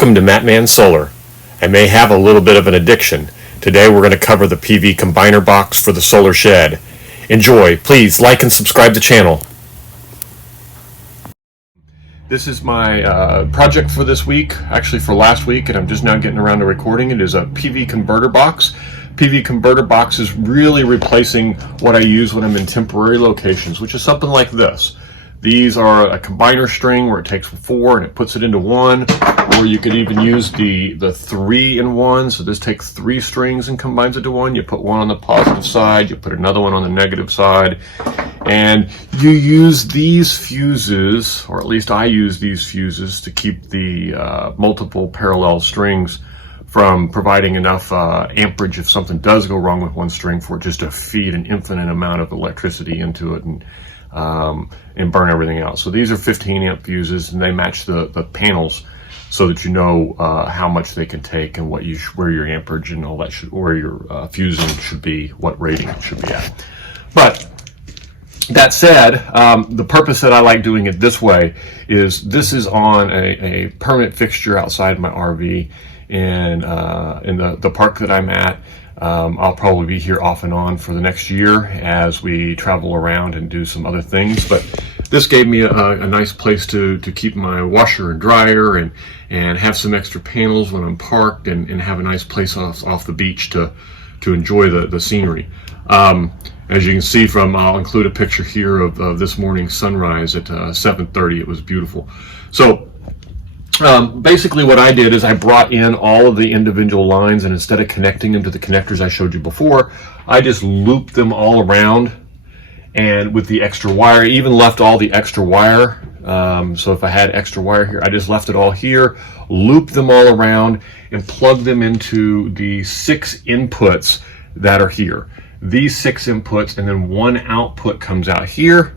Welcome to Mattman Solar. I may have a little bit of an addiction. Today we're going to cover the PV combiner box for the solar shed. Enjoy. Please like and subscribe to the channel. This is my project for this week, actually for last week, and I'm just now getting around to recording. It is a PV converter box. PV converter box is really replacing what I use when I'm in temporary locations, which is something like this. These are a combiner string where it takes 4 and it puts it into 1, or you could even use the 3-in-1. So this takes 3 strings and combines it to 1. You put one on the positive side, you put another one on the negative side, and you use these fuses, or at least I use these fuses, to keep the multiple parallel strings from providing enough amperage if something does go wrong with one string for it just to feed an infinite amount of electricity into it and burn everything out. So these are 15 amp fuses, and they match the panels so that you know how much they can take and what where your amperage and all that where your fusing should be, what rating it should be at. But that said, the purpose that I like doing it this way is this is on a permanent fixture outside my RV in the park that I'm at. I'll probably be here off and on for the next year as we travel around and do some other things, but this gave me a nice place to keep my washer and dryer and have some extra panels when I'm parked and have a nice place off the beach to enjoy the scenery. As you can see I'll include a picture here of this morning's sunrise at 7:30. It was beautiful. So basically what I did is I brought in all of the individual lines, and instead of connecting them to the connectors I showed you before, I just looped them all around, and with the extra wire, I even left all the extra wire. So if I had extra wire here, I just left it all here, looped them all around, and plugged them into the 6 inputs that are here. These 6 inputs, and then one output comes out here,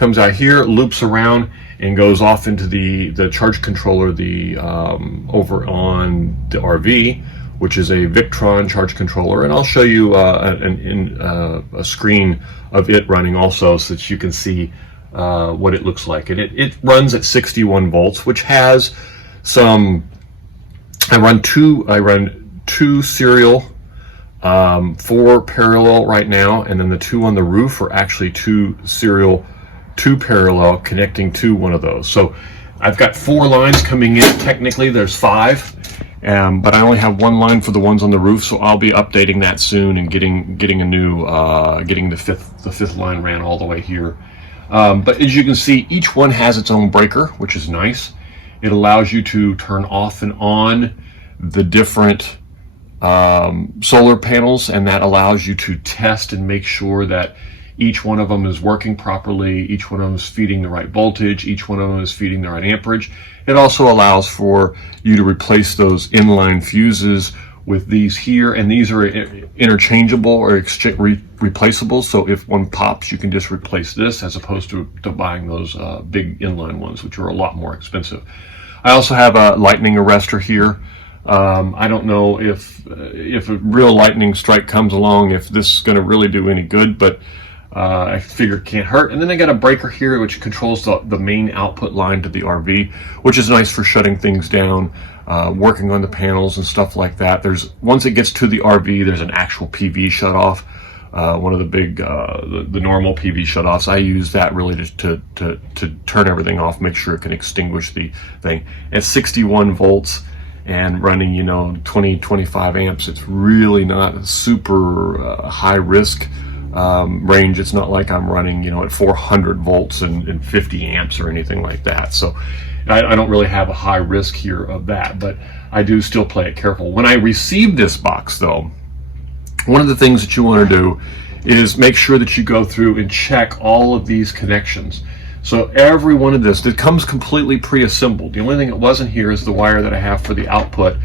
loops around, and goes off into the charge controller over on the RV, which is a Victron charge controller. And I'll show you a screen of it running also so that you can see what it looks like. And it runs at 61 volts, which has some, I run two serial, 4 parallel right now, and then the 2 on the roof are actually 2 serial, 2 parallel connecting to one of those. So I've got 4 lines coming in. Technically there's 5, but I only have 1 line for the ones on the roof, so I'll be updating that soon and getting a new getting the fifth line ran all the way here. But as you can see, each one has its own breaker, which is nice. It allows you to turn off and on the different solar panels, and that allows you to test and make sure that each one of them is working properly, each one of them is feeding the right voltage, each one of them is feeding the right amperage. It also allows for you to replace those inline fuses with these here, and these are interchangeable or replaceable, so if one pops, you can just replace this as opposed to buying those big inline ones, which are a lot more expensive. I also have a lightning arrestor here. I don't know if a real lightning strike comes along, if this is going to really do any good, but I figure it can't hurt. And then I got a breaker here which controls the main output line to the RV, which is nice for shutting things down, working on the panels and stuff like that. Once it gets to the RV, there's an actual PV shutoff, one of the big the normal PV shutoffs. I use that really to turn everything off, make sure it can extinguish the thing. At 61 volts and running 20-25 amps, it's really not a super high risk range. It's not like I'm running at 400 volts and 50 amps or anything like that. So I don't really have a high risk here of that, but I do still play it careful. When I received this box though, one of the things that you want to do is make sure that you go through and check all of these connections. So every one of this, it comes completely pre-assembled. The only thing that wasn't here is the wire that I have for the output,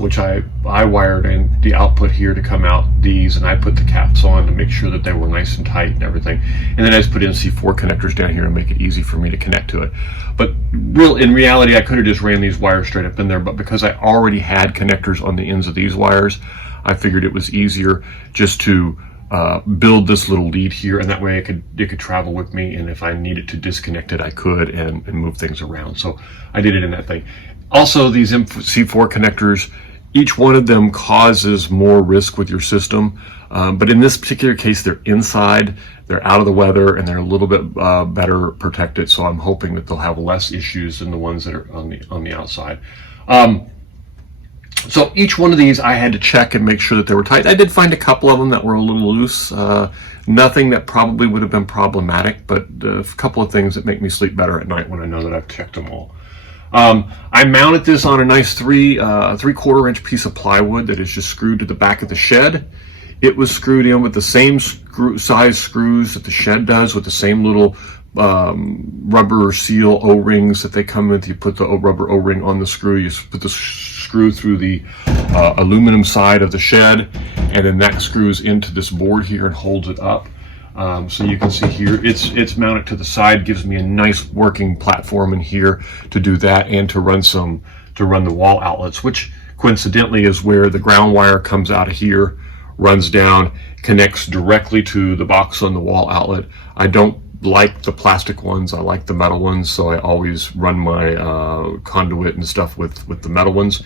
which I wired in the output here to come out these, and I put the caps on to make sure that they were nice and tight and everything. And then I just put NC4 connectors down here to make it easy for me to connect to it. But in reality, I could have just ran these wires straight up in there, but because I already had connectors on the ends of these wires, I figured it was easier just to build this little lead here, and that way it could travel with me, and if I needed to disconnect it, I could, and move things around. So I did it in that thing. Also, these MC4 connectors, each one of them causes more risk with your system, but in this particular case, they're inside, they're out of the weather, and they're a little bit better protected, so I'm hoping that they'll have less issues than the ones that are on the outside. So each one of these I had to check and make sure that they were tight. I did find a couple of them that were a little loose. Nothing that probably would have been problematic, but a couple of things that make me sleep better at night when I know that I've checked them all. I mounted this on a nice 3/4 inch piece of plywood that is just screwed to the back of the shed. It was screwed in with the same size screws that the shed does, with the same little rubber seal O-rings that they come with. You put the rubber O-ring on the screw, you put the screw through the aluminum side of the shed, and then that screws into this board here and holds it up. So you can see here, it's mounted to the side, gives me a nice working platform in here to do that, and to run the wall outlets, which coincidentally is where the ground wire comes out of here, runs down, connects directly to the box on the wall outlet. I don't like the plastic ones, I like the metal ones, so I always run my conduit and stuff with the metal ones.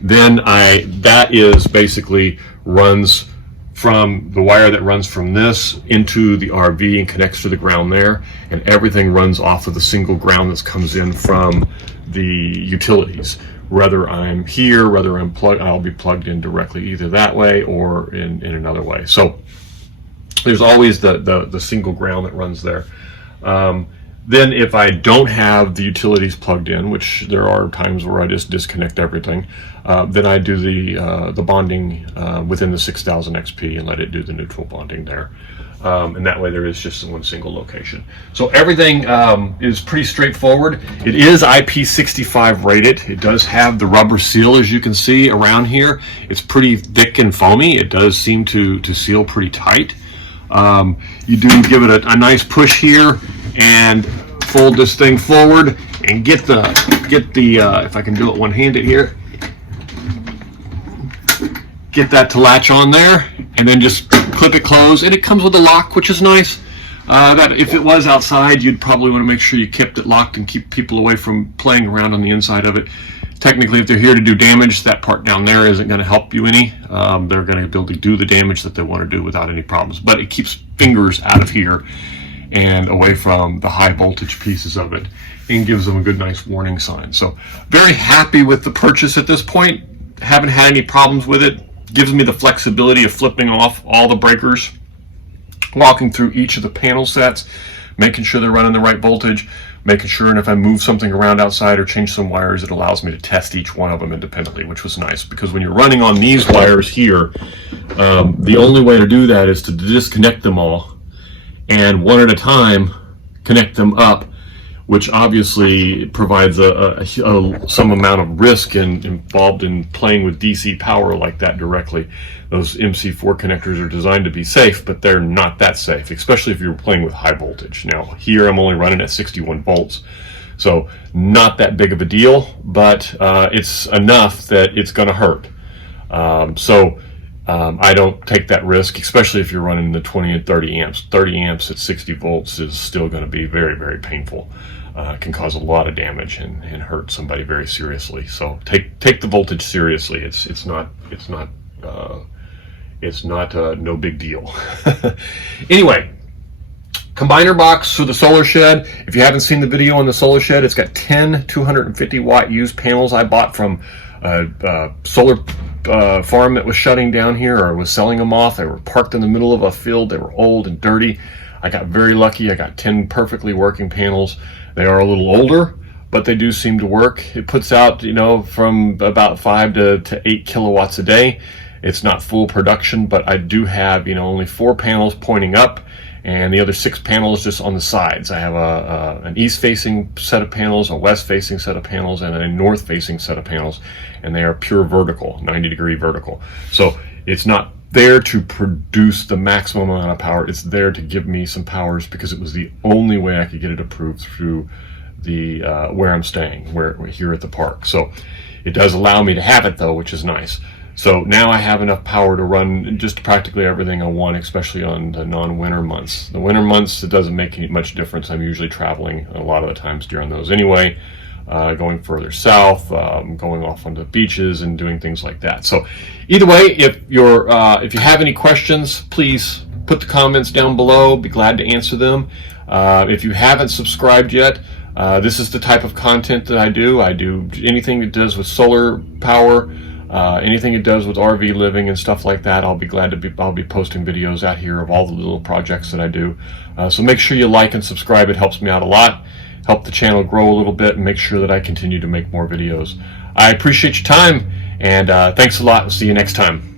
Then that is basically runs from the wire that runs from this into the RV and connects to the ground there, and everything runs off of the single ground that comes in from the utilities. Whether I'm here, whether I'll be plugged in directly either that way or in another way. So there's always the single ground that runs there. Then if I don't have the utilities plugged in, which there are times where I just disconnect everything, then I do the bonding within the 6000 XP and let it do the neutral bonding there. And that way there is just one single location. So everything is pretty straightforward. It is IP65 rated. It does have the rubber seal, as you can see around here. It's pretty thick and foamy. It does seem to seal pretty tight. You do give it a nice push here and fold this thing forward and get the if I can do it one-handed here, get that to latch on there, and then just clip it closed, and it comes with a lock, which is nice. That if it was outside, you'd probably want to make sure you kept it locked and keep people away from playing around on the inside of it. Technically, if they're here to do damage, that part down there isn't going to help you any. They're going to be able to do the damage that they want to do without any problems, but it keeps fingers out of here and away from the high voltage pieces of it, and gives them a good nice warning sign. So very happy with the purchase at this point. Haven't had any problems with it. Gives me the flexibility of flipping off all the breakers, walking through each of the panel sets, making sure they're running the right voltage, making sure, and if I move something around outside or change some wires, it allows me to test each one of them independently, which was nice, because when you're running on these wires here, the only way to do that is to disconnect them all and one at a time connect them up, which obviously provides some amount of risk involved in playing with DC power like that directly. Those MC4 connectors are designed to be safe, but they're not that safe, especially if you're playing with high voltage. Now here I'm only running at 61 volts, so not that big of a deal, but it's enough that it's going to hurt. I don't take that risk, especially if you're running the 20 and 30 amps. 30 amps at 60 volts is still going to be very, very painful. Can cause a lot of damage and hurt somebody very seriously. So take the voltage seriously. It's not no big deal. Anyway, combiner box for the solar shed. If you haven't seen the video on the solar shed, it's got 10 250 watt used panels I bought from solar farm that was shutting down here, or was selling them off. They were parked in the middle of a field. They were old and dirty. I got very lucky. I got 10 perfectly working panels. They are a little older, but they do seem to work. It puts out, from about 5 to 8 kilowatts a day. It's not full production, but I do have, only 4 panels pointing up, and the other 6 panels just on the sides. I have an east-facing set of panels, a west-facing set of panels, and a north-facing set of panels, and they are pure vertical, 90-degree vertical. So it's not there to produce the maximum amount of power. It's there to give me some powers, because it was the only way I could get it approved through the where I'm staying, here at the park. So it does allow me to have it though, which is nice. So now I have enough power to run just practically everything I want, especially on the non-winter months. The winter months, it doesn't make much difference. I'm usually traveling a lot of the times during those anyway, going further south, going off onto the beaches and doing things like that. So either way, if you have any questions, please put the comments down below. Be glad to answer them. If you haven't subscribed yet, this is the type of content that I do. I do anything that does with solar power. Anything it does with RV living and stuff like that, I'll be posting videos out here of all the little projects that I do. So make sure you like and subscribe. It helps me out a lot. Help the channel grow a little bit and make sure that I continue to make more videos. I appreciate your time, and thanks a lot. See you next time.